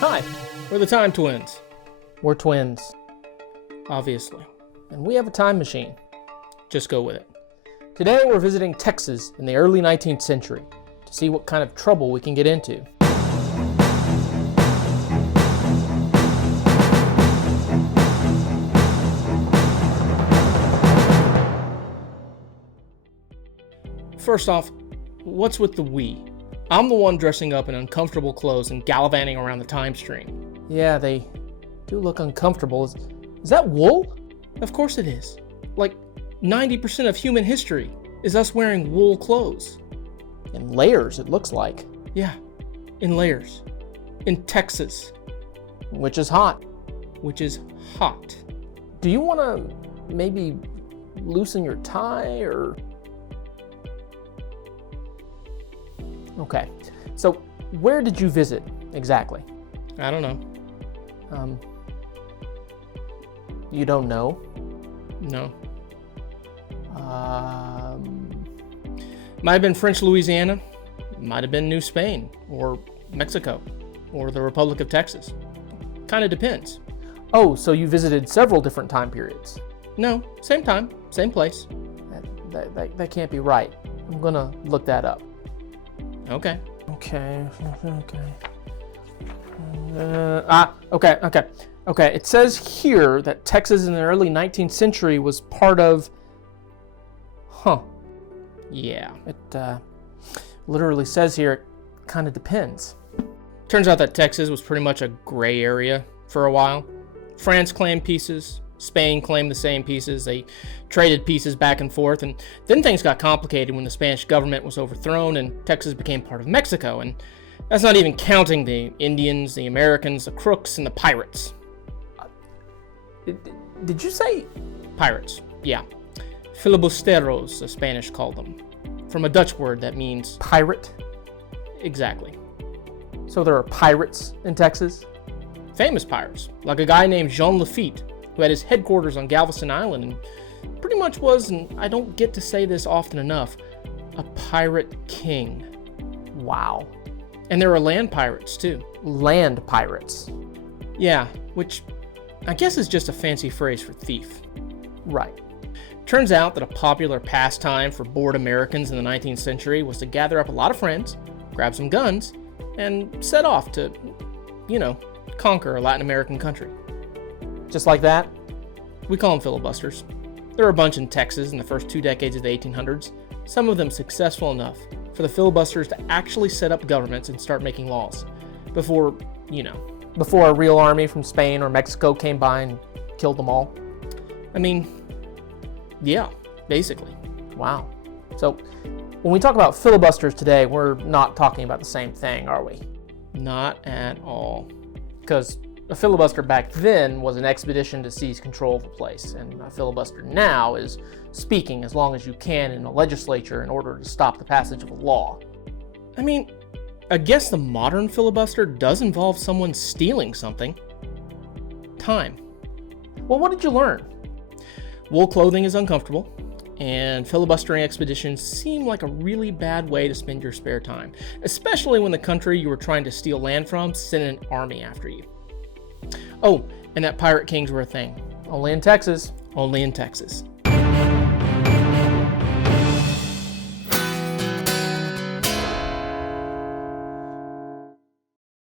Hi, we're the TimeTwins. We're twins. Obviously. And we have a time machine. Just go with it. Today we're visiting Texas in the early 19th century to see what kind of trouble we can get into. First off, what's with the we? I'm the one dressing up in uncomfortable clothes and gallivanting around the time stream. Yeah, they do look uncomfortable. Is that wool? Of course it is. Like 90% of human history is us wearing wool clothes. In layers, it looks like. Yeah, in layers. In Texas. Which is hot. Which is hot. Do you want to maybe loosen your tie or... Okay, so where did you visit exactly? I don't know. You don't know? No. Might have been French Louisiana, might have been New Spain, or Mexico, or the Republic of Texas. Kind of depends. Oh, so you visited several different time periods? No, same time, same place. That can't be right. I'm gonna look that up. Okay. Okay. Okay. It says here that Texas in the early 19th century was part of... Yeah. It literally says here, it kind of depends. Turns out that Texas was pretty much a gray area for a while. France claimed pieces. Spain claimed the same pieces. They traded pieces back and forth, and then things got complicated when the Spanish government was overthrown and Texas became part of Mexico, and that's not even counting the Indians, the Americans, the crooks, and the pirates. Did you say... Pirates, yeah. Filibusteros, the Spanish called them. From a Dutch word that means... Pirate? Exactly. So there are pirates in Texas? Famous pirates, like a guy named Jean Lafitte, who had his headquarters on Galveston Island and pretty much was, and I don't get to say this often enough, a pirate king. Wow. And there were land pirates, too. Land pirates? Yeah, which I guess is just a fancy phrase for thief. Right. Turns out that a popular pastime for bored Americans in the 19th century was to gather up a lot of friends, grab some guns, and set off to, conquer a Latin American country. Just like that? We call them filibusters. There were a bunch in Texas in the first 2 decades of the 1800s, some of them successful enough for the filibusters to actually set up governments and start making laws. Before Before a real army from Spain or Mexico came by and killed them all? Yeah, basically. Wow. So, when we talk about filibusters today, we're not talking about the same thing, are we? Not at all. Because a filibuster back then was an expedition to seize control of the place, and a filibuster now is speaking as long as you can in a legislature in order to stop the passage of a law. I guess the modern filibuster does involve someone stealing something. Time. Well, what did you learn? Wool clothing is uncomfortable, and filibustering expeditions seem like a really bad way to spend your spare time, especially when the country you were trying to steal land from sent an army after you. Oh, and that pirate kings were a thing. Only in Texas. Only in Texas.